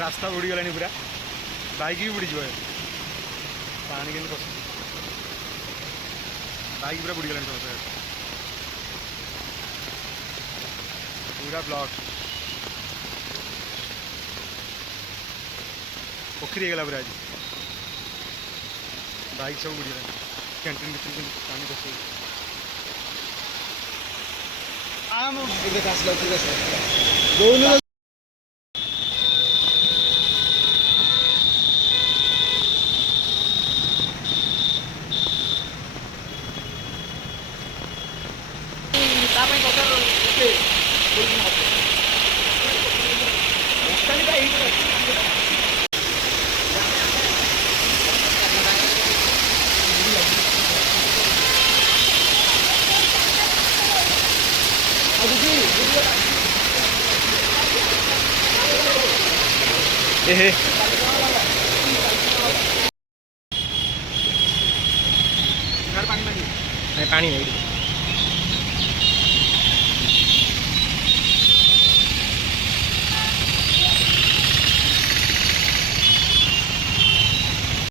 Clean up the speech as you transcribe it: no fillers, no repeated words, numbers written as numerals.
रास्ता बुड़ी गलानी पूरा बाइक भी बुड़ी जाए पानी के पस बाइक पूरा बुड़ी गलानी समझ पूरा ब्लॉक पोखरी गला पूरा आज बाइक सब बुड़ी गलानी कैंटीन भीतर पानी पस आम दोनों पानी नहीं